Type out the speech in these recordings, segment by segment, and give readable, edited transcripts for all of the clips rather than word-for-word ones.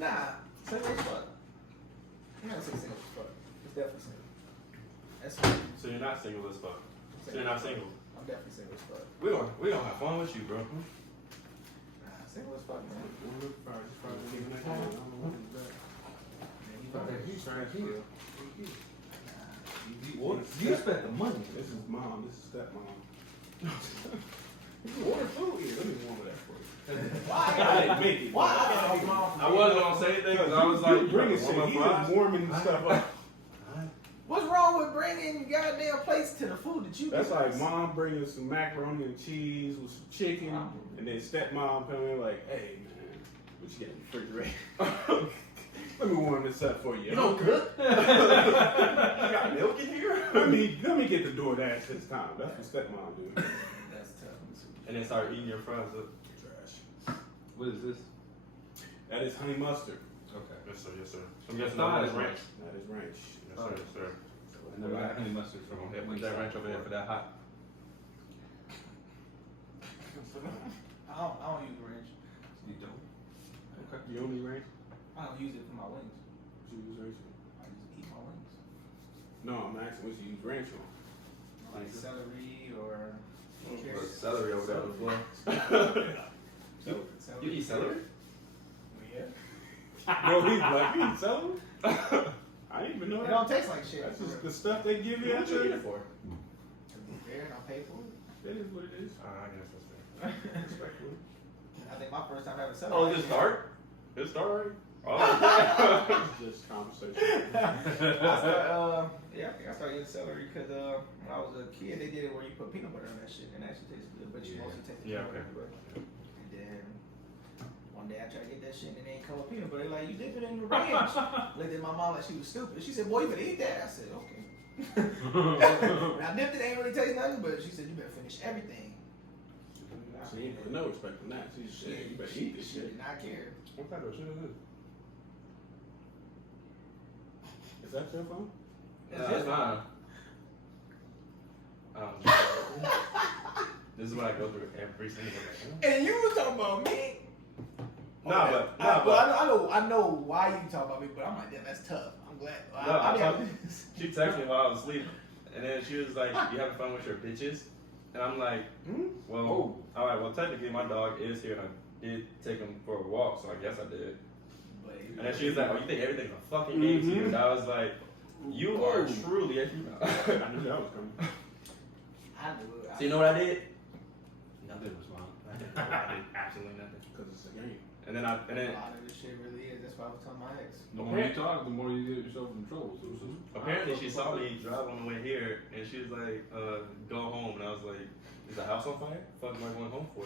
nah, single as fuck. I'm not gonna say single as fuck. It's definitely single. That's fine. So you're not single as fuck. So you're not single. I'm definitely single as fuck. We gonna have fun with you, bro. Nah, single as fuck, man. He's trying to heal. Nah. You spent the money. This is mom. This is stepmom. You ordered food here. Let me warm it up for you. Why? I didn't make it. Why I gotta be mom? I wasn't gonna say anything because I was like, you bringing shit. He just warming stuff up. What's wrong with bringing goddamn plates to the food that you? That's get? like mom bringing some macaroni and cheese with some chicken, and then stepmom coming in like, "Hey man, what you got in the refrigerator? Let me warm this up for you. You don't cook? you got milk in here? Let me get the DoorDash this time. That's what stepmom do. That's tough. And then start eating your fries up. Trash. What is this? That is honey mustard. Okay. Yes, sir. Yes, sir. I'm Yes, guessing no, that that's is ranch. ranch. That is ranch. Yes, sir. Yes, sir. I never got honey mustard from Yeah, put that ranch over there for that hot. I don't use ranch. You don't? Okay. You only ranch? I don't use it for my wings. What you use ranch on? I just eat my wings. No, I'm asking what you use ranch on. Like celery or There's celery over there on the floor. celery. You eat celery? Yeah. Bro, he's like, you eat celery? I didn't even know It that. don't taste like shit. That's just the stuff they give you What you eat after. it for? Fair and I'll pay for it. That is what it is. I guess that's fair. Respectfully. I think my first time having celery. Oh, is it start? It's start already? Oh. It's just conversation. Yeah, I think I started eating celery because when I was a kid, they did it where you put peanut butter on that shit and it actually tastes good, but you mostly taste the Yeah, peanut butter. And then one day I tried to get that shit and it ain't come with peanut butter. Like, you dip it in the ranch. Looked at my mom like she was stupid. She said, "Boy, you better eat that." I said, "Okay." When I dipped it, ain't really taste nothing, but she said, "You better finish everything." She ain't put no respect on that. She said, you better eat this She shit. did not care. What type of shit is this? Is that your phone? No, it's not. This is what I go through every single day. And you was talking about me. I know why you talk about me, but I'm like, damn, that's tough. I'm glad. She texted me while I was asleep, and then she was like, "You having fun with your bitches?" And I'm like, "Well, all right. Well, technically, my dog is here, and I did take him for a walk, so I guess I did." And then she was like, "Oh, you think everything's a fucking game to you?" And I was like, "You are truly a female." I knew that was coming. I knew it. So you know what I did? Nothing was wrong. I did absolutely nothing. Because it's a game. And then a lot of this shit really is. That's why I was telling my ex. The more you talk, the more you get yourself in trouble. So it's just, apparently she saw me drive on the way here, and she was like, "Go home." And I was like, "Is the house on fire? What the fuck am I going home for?"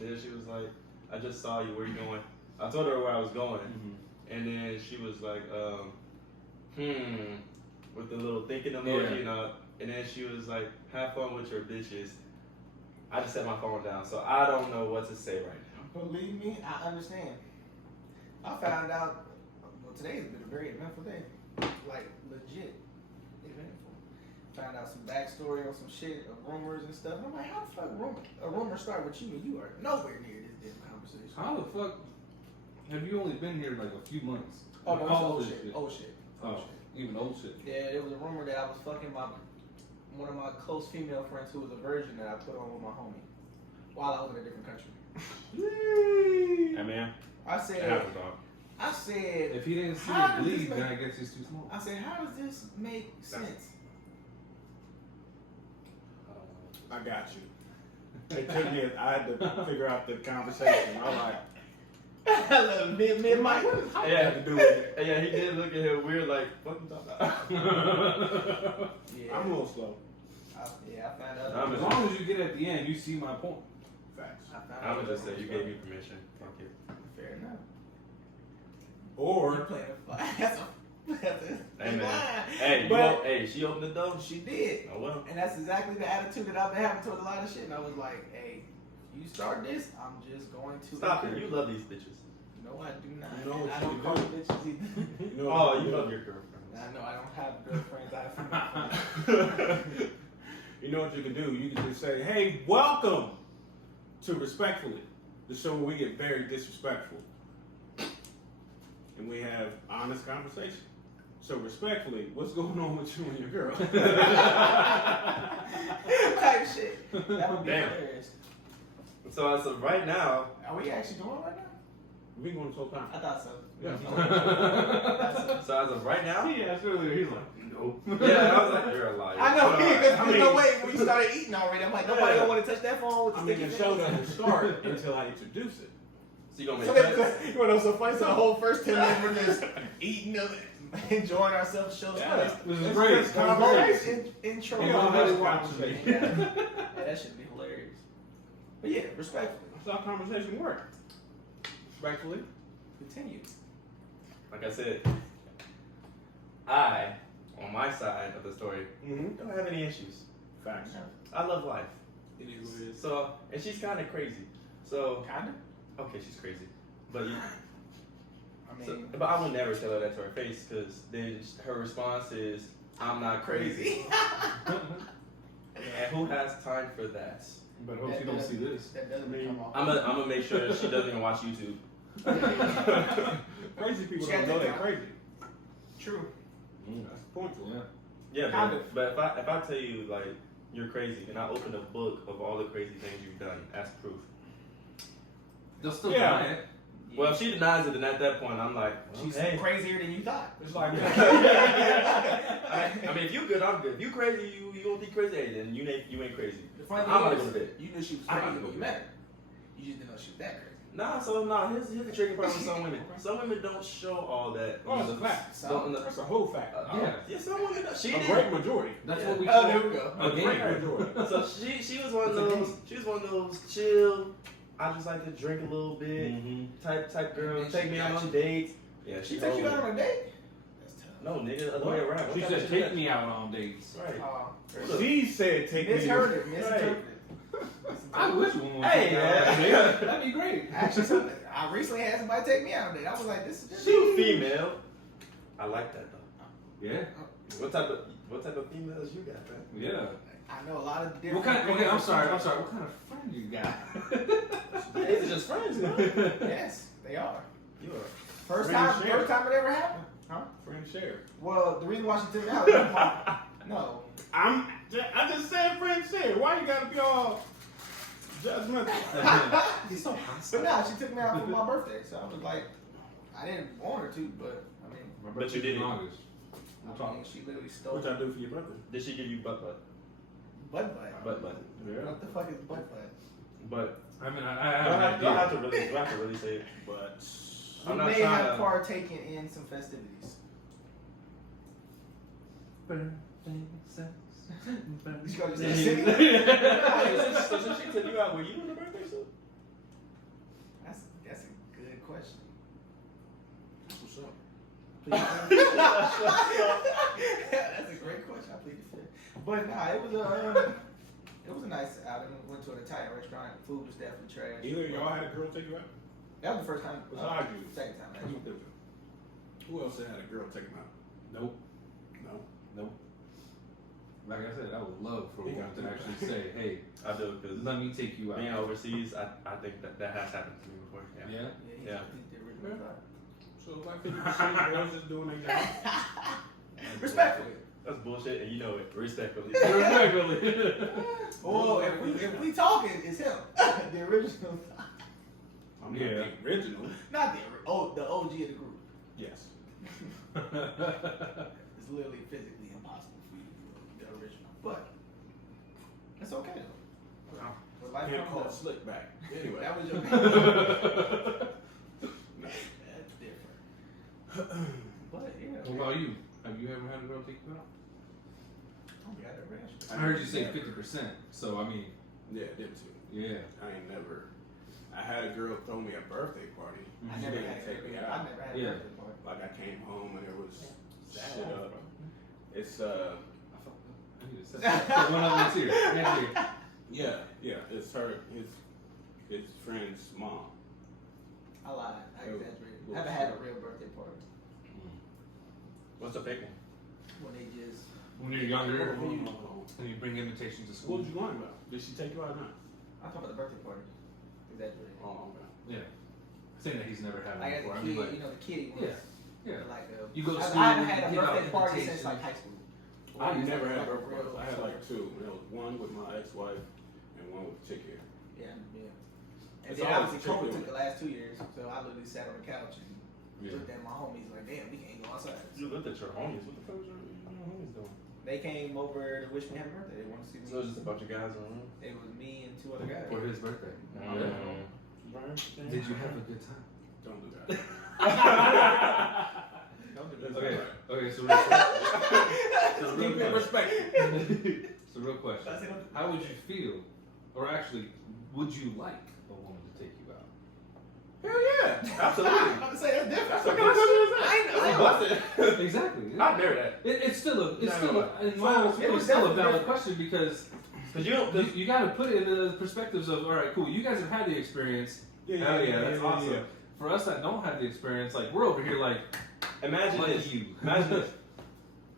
Then she was like, "I just saw you. Where you going?" I told her where I was going, and then she was like, with the little thinking emoji, you know. And then she was like, "Have fun with your bitches." I just set my phone down, so I don't know what to say right now. Believe me, I understand. I found out, well, today's been a very eventful day. Like, legit eventful. Found out some backstory on some shit, of rumors and stuff. And I'm like, how the fuck a rumor start with you and you are nowhere near this damn conversation? how the fuck have you only been here like a few months? Oh, no, it's How old old is shit. it? Old shit. Oh, even old shit. Yeah, there was a rumor that I was fucking one of my close female friends who was a virgin that I put on with my homie while I was in a different country. Hey man, I it said, happens, dog. If he didn't see How it does this bleed, make- then I guess he's too small. I said, how does this make sense? I got you. It took me, I had to figure out the conversation. I was like, Mid mic. I had to do with it. Yeah, he did look at him weird, like, what you talking about? Yeah. I'm a little slow. I found out. I'm As long as you get at the end, you see my point. Facts. I would just say you gave me permission. Fuck it. Fair enough. Or You're playing a fight. Hey man. Hey, hey, she opened the door. She did. Oh well. And that's exactly the attitude that I've been having towards a lot of shit. And I was like, hey, you start this, I'm just going to. Stop it. You love these bitches. No, I do not. You know what I you don't can call do? them bitches either. you know Oh, what you do? love your girlfriends. I know I don't have girlfriends. I have female friends. You know what you can do? You can just say, "Hey, welcome to Respectfully, the show where we get very disrespectful." and we have honest conversation. So respectfully, what's going on with you and your girl? Type shit. That would be Damn. hilarious. So as of right now, Are we actually doing it right now? We've been going this whole time. I thought so. Yeah. so as of right now, He asked earlier, he's like, nope. yeah, I was like, you're a liar. I know, But, because I there's mean- no way when you started eating already. I'm like, nobody gonna want to touch that phone with the I mean, sticky the show fingers. doesn't start until I introduce it. So you gonna So make that's cuts? you know, so funny. So the whole first 10 minutes we're just eating, enjoying ourselves. Shows Yeah. This is It's great. just This is conversation. great. Intro. Yeah, Yeah, I'm that's ready to conversation. Yeah, that should be hilarious. But yeah, respectfully, That's how conversation works. Respectfully. continue. Like I said, I, on my side of the story, Mm-hmm. don't have any issues. Facts. I love life. It is what it is. So, and she's kind of crazy. So, Kinda. okay, she's crazy. But you, I mean, so, but I would never tell her that to her face because then her response is, "I'm not crazy." And who has time for that? But hope you don't see this. That doesn't I mean, come off. I'm gonna make sure that she doesn't even watch YouTube. Crazy people She don't had know that they're guy. crazy. True. That's the point to it. Yeah. Yeah, Kind but if I tell you like you're crazy and I open a book of all the crazy things you've done as proof. They'll still Yeah. deny it. Well, if she denies it, then at that point I'm like, well, She's hey. crazier than you thought. It's like I mean, if you good, I'm good. If you crazy, you gonna be crazy, hey, then you ain't crazy. The funny I'm thing gonna go to bed. is, you knew she was I'm crazy gonna when go you to met bed. her. You just didn't know she was that crazy. Here's the tricky part with some women. Some women don't show all that. Oh, it's a fact. Some- That's a whole fact. Yeah, some women. She A did. great majority. That's Yeah. what we Oh, call there we go. a A great gamer. majority. So she was one of It's a those. game. She was one of those chill. I just like to drink a little bit. Type girl. And Take she me got out on you. dates. Yeah, She took you out on a date? That's tough. No, nigga, other way around. What She type said, of shit take that- me out on dates. Right. Oh, She said take me. misheard it. Misinterpreted. I wish one would Hey, take me out on a date. yeah. That'd be great. Actually, something. I recently had somebody take me out on a date. I was like, this is just She was female. I like that though. Yeah. What type of females you got, man? Yeah. I know a lot of different. What kind? Okay, I'm breeds. sorry. What kind of friend you got? These are just friends, man. Yes, they are. You are. First Friends time, share. first time it ever happened. Huh? Friend share. Well, the reason why she took me out was no. I just said friend share. Why you gotta be all judgmental? He's so But hostile. no, she took me out for my birthday, so I was like, I didn't want her to, but I mean, My But birthday's you did in it. August. I mean, she literally stole What y'all do for your brother? Did she give you butt? butt. Yeah. What the fuck is butt? But I mean, do I I have an have to idea. really, do I have to really say it? But I'm We not may trying have to- partaken in some festivities. You gotta just say So since she took you out, were you in the birthday suit? That's a good question. that's what's up. That's a great question. I plead the fifth. But nah, it was a nice outing. We went to an Italian restaurant. Food was definitely trash. Either of y'all had a girl take you out? That was the first time. Besides you. Second time. That's Actually. different. Who else had a girl take him out? Nope. No. Nope. Like I said, I would love for a You woman got to to. actually say, "Hey, I do because let me take you out." being overseas, I think that has happened to me before. Yeah. Yeah. Yeah. He did really well. So like 50% girls just doing their job. Respectfully. That's bullshit, and you know it. Respectfully. Respectfully. Well, if we talking, it's him. The original. I'm not Yeah. the original. Not the OG of the group. Yes. It's literally physically impossible for you to be the original. But it's okay though. Wow. When life Can't call comes it up, slick back. Anyway. that was your That's different. But yeah. What about you? Have you ever had a girl take you out? Oh, yeah, that ranch. I heard you say 50%. So I mean, Yeah, did too. yeah. I ain't never. I had a girl throw me a birthday party. I She never didn't had take me I out. never had Yeah. a birthday party. Like I came home and there was Sad. shit up. It's I need to set that. One of them's here. Next year. yeah, it's her his friend's mom. I lied. I Oh, exaggerated. well, I haven't had a real birthday party. What's the fake one? When they just. When you're younger, Oh. and you bring invitations to What school. was you lying about? Did she take you out or not? I'm talking about the birthday party. Exaggerated. Oh, okay. Yeah. Saying that he's never had Like one as before. a I kid, mean, like, you know, the kitty ones. yeah. Yeah. Like You go to I school, haven't had a give out birthday party since invitations. like high school. I It's never like had a birthday real- parties. I had like two. There was one with my ex-wife and one with the chick here. Yeah. And It's then always obviously chick COVID with took the last 2 years, so I literally sat on the couch and Yeah. looked at my homies like, damn, we can't go outside. You looked at your homies. What the fuck was your homies doing? They came over to wish me happy birthday. They wanted to see me. So it was just a bunch of guys in the room. It was me and 2 other guys. For his birthday. Did you have a good time? Don't do that. Don't do That's that. Okay. all right. Okay. So real Keep real it question. respectful. So real question. How would you feel, or actually, would you like a woman to take you out? Hell yeah. Absolutely. I'm about to say that's different. That's what kind of question is that? I That's know. a busted. Exactly. I dare that. It's still a, in my So, opinion, it was it's still a definitely valid different. question because Cause you don't. you got to put it in the perspectives of, all right, cool, you guys have had the experience. Hell yeah, that's awesome. yeah. For us that don't have the experience, like we're over here like, Imagine lucky this. you. Imagine this.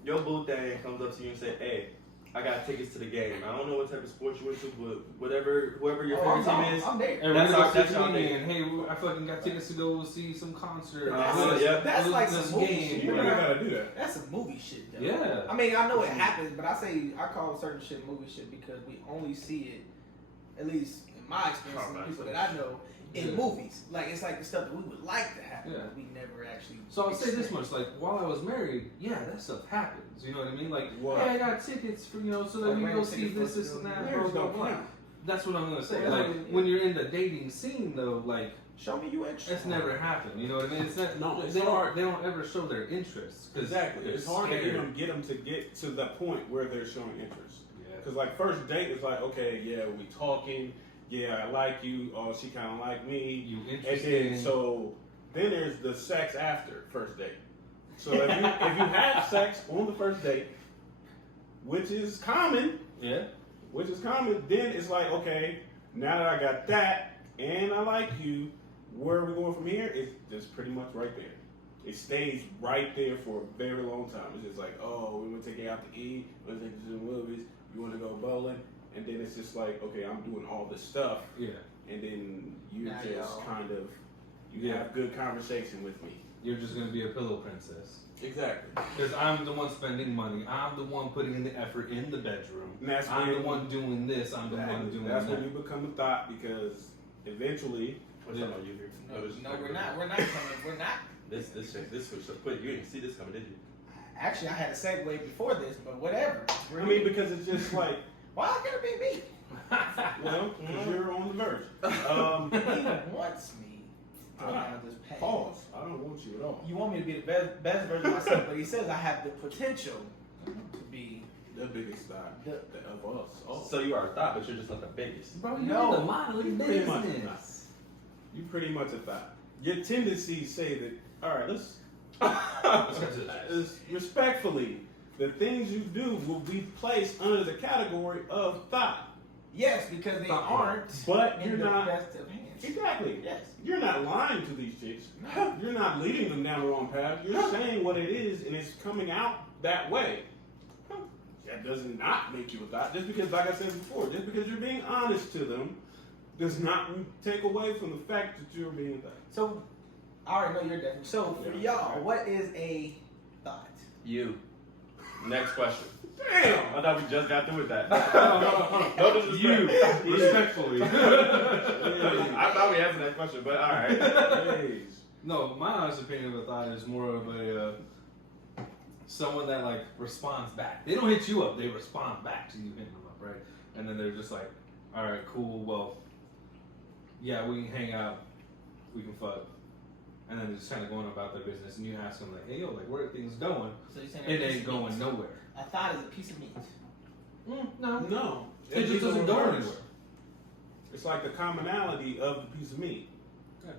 Your boo thing comes up to you and say, "Hey, I got tickets to the game. I don't know what type of sports you into, but whoever your favorite team is." I'm there. Hey, we're That's gonna our- go that's see our the thing. game, and hey, I fucking got tickets to go see some concert. That's like this some movie game. shit. You really gotta do that. That's some movie shit, though. Yeah. I mean, I know it happens, but I call certain shit movie shit because we only see it, at least in my experience, and the people that I know, in Yeah. movies. Like, it's like the stuff that we would like to happen, Yeah. but we never actually. So I'll say this experience. much, like while I was married, yeah, that stuff happens. You know what I mean? Like, What? hey, I got tickets for so that Like, we go random see tickets this, for this, and that. the- Blah, There's blah, no blah. count. That's what I'm gonna say. Yeah, Like yeah. when you're in the dating scene, though, like Show me you interested. that's never happened. You know what I mean? It's not. No, it's they hard. don't ever show their interests. 'Cause Exactly. they're It's hard to scared. even get them to get to the point where they're showing interest. Yeah. Because like first date is like, okay, yeah, we talking. Yeah, I like you. Oh, she kind of like me. You And interested? then then there's the sex after first date. So if you have sex on the first date, which is common, Yeah. then it's like, okay, now that I got that and I like you, where are we going from here? It's just pretty much right there. It stays right there for a very long time. It's just like, oh, we want to take you out to eat, we want to take you to the movies, you want to go bowling, and then it's just like, okay, I'm doing all this stuff, Yeah. and then you Now just y'all- kind of Yeah. have good conversation with me. You're just gonna be a pillow princess. Exactly. Because I'm the one spending money. I'm the one putting in the effort in the bedroom. And that's I'm when the one doing this. I'm the one doing That's that. when you become a thought because eventually, What's up, you here? No, we're not. We're not coming. We're not. This was so quick. You didn't see this coming, did you? Actually, I had a segue before this, but whatever. I mean, because it's just like, Why could it be me? well, because you're on the verge. He wants me to have this pain. Pause. I don't want you at all. You want me to be the best version of myself, but he says I have the potential to be. The biggest thought of us. Oh. So you are a thought, but you're just not the biggest. Bro, you're No. in the modeling Pretty much business. You pretty much a thought. Your tendencies say that, all right, let's respectfully, the things you do will be placed under the category of thought. Yes, because they aren't. But in you're the not. best of hands. Exactly. Yes. You're not lying to these chicks. No. You're not leading them down the wrong path. You're saying what it is, and it's coming out that way. That does not make you a thought. Just because, like I said before, just because you're being honest to them does not take away from the fact that you're being a thought. So, I already know your definition. So, for Yeah. y'all, what is a thought? You. Next question. Damn! I thought we just got through with that. No disrespect. You, respectfully. I thought we answered that question, but all right. Jeez. No, my honest opinion of a thought is more of a someone that like responds back. They don't hit you up; they respond back to you hitting them up, right? And then they're just like, "All right, cool. Well, yeah, we can hang out, we can fuck," and then they're just kind of going about their business. And you ask them like, "Hey, yo, like, where are things going?" So you're saying It a piece ain't of going meat. nowhere. A thought is a piece of meat. No, No. it just It's doesn't go reverse. anywhere. It's like the commonality of the piece of meat. Yeah.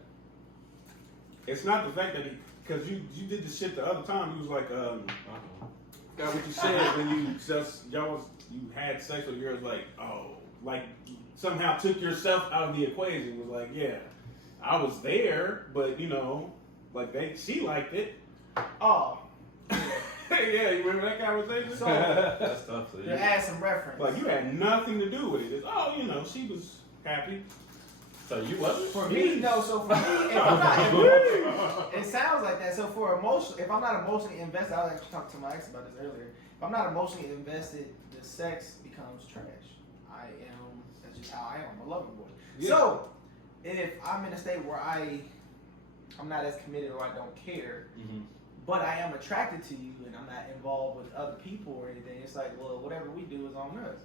It's not the fact that because you did the shit the other time. You was like, got what you said when you had sex with girls, like, oh, like somehow took yourself out of the equation. Was like, yeah, I was there, but like she liked it. Oh, Yeah, you remember that conversation? so That's tough. to add some reference. Like you had nothing to do with it. It's, she was happy. So you wasn't? For me, no. So for me, if I'm not, it sounds like that. So for emotion, if I'm not emotionally invested, I was actually talking to my ex about this earlier. If I'm not emotionally invested, the sex becomes trash. I am. That's just how I am. I'm a lover boy. Yeah. So if I'm in a state where I'm not as committed or I don't care, but I am attracted to you and I'm not involved with other people or anything, it's like, well, whatever we do is on us.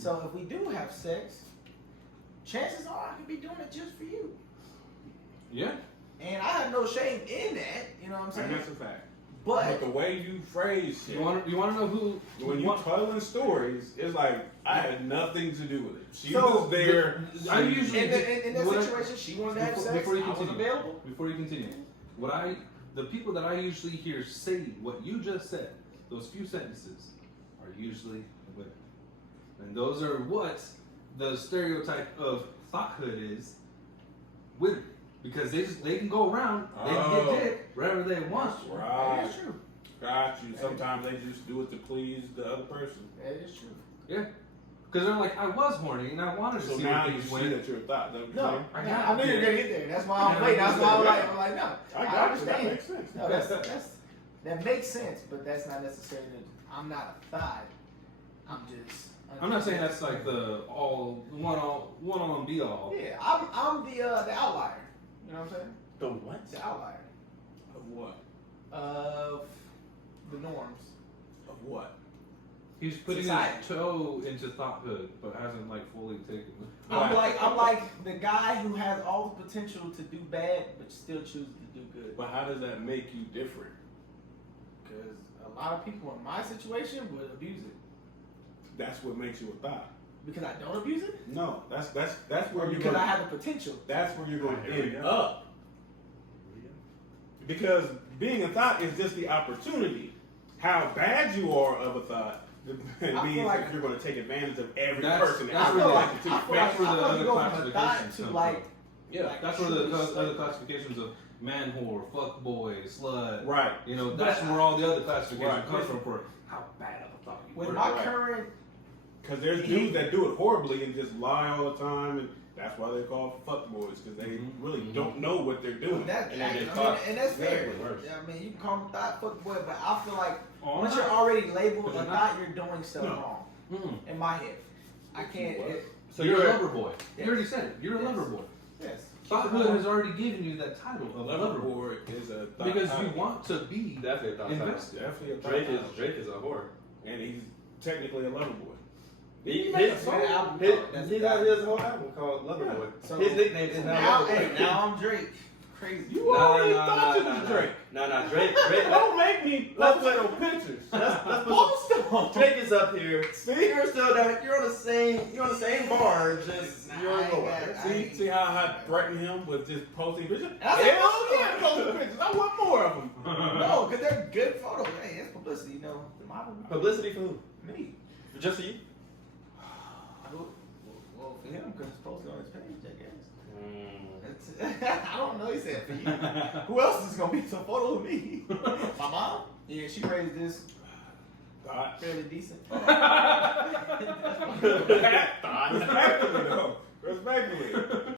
So if we do have sex, chances are I could be doing it just for you. Yeah. And I have no shame in that, you know what I'm saying? And that's a fact. But the way you phrase shit, You want to know who? when you telling stories, it's like I had nothing to do with it. She So, was there. I usually in that situation, she wanted to have sex. Before you I was continue, available. Before you continue, the people that I usually hear say what you just said, those few sentences, are usually women, and those are what the stereotype of thoughthood is. Women, because they can go around, they can get dick wherever they want. Right. That is true. Got you. Sometimes they just do it to please the other person. That is true. Yeah. Because they're like, I was horny and I wanted to So see now what you things see went. that you're a thought. Is that what you're No, saying? I knew you were gonna get there. That's why I'm waiting. That's why I'm like, no. I got you. understand. That makes sense. No, that makes sense, but that's not necessarily. I'm not a thigh. I'm just. I'm not saying that's like the one on be all. Yeah, I'm the outlier. You know what I'm saying? The what? The outlier Of what? of the norms. Of what? He's putting Society. his toe into thoughthood, but hasn't like fully taken it. I'm like the guy who has all the potential to do bad, but still chooses to do good. But how does that make you different? Because a lot of people in my situation would abuse it. That's what makes you a thought. Because I don't abuse it? No, that's Or where you're because going. I have the potential. That's where you're going Here to we end go. up. Because being a thought is just the opportunity. How bad you are of a thought means like if you're going to take advantage of every That's- person. that's I where feel the- like, to I your feel face. like, That's where the I other feel like go from a thought classifications to come like, from. Yeah, like That's where the truly other slave. classifications of man whore, fuck boy, slut. right. You know, But that's where all the other classifications Right. come from for how bad of a thought you With were. my Right. current, Because there's dudes that do it horribly and just lie all the time, and that's why they're called fuckboys, because they really don't know what they're doing. that, And then they I thought- mean, and that's fair. Exactly, worse. Yeah, I mean, you can call me thought fuck boy, but I feel like Oh, once no. you're already labeled But a you're thought, you're doing stuff No. wrong. Mm-mm. In my head, I can't. What? So you're you're a a- lover boy. Yes. You already said it. You're a Yes. lover boy. Yes. Thoughthood has already given you that title of A lover boy board is a thought because title. you want to be Definitely a thought. invested. Definitely a thought title. Drake is a whore. And he's technically a lover boy. He make a his, song? That's he got his whole album called Lover Yeah. Boy. So- His nickname is now Now, Lover Boy. hey, now I'm Drake. Crazy. You already thought you was Drake. No, Drake. Don't make me Let's post no pictures. let's put Post them. Drake is up here. See? You're still down. You're on the same bar. Just Nah, you're I on ain't lower. got- See how I threatened him with just posting pictures? I said, Hell post yeah, posting pictures. I want more of them. No, because they're good photos. Hey, it's publicity, you know. The model. Publicity for who? Me. Just for you? Well, for him, because it's posted on his page, I guess. Mm. It's, I don't know. He said for you. Who else is gonna be some photo of me? My mom. Yeah, she raised this Thought. fairly decent. Respectfully, though. Respectfully.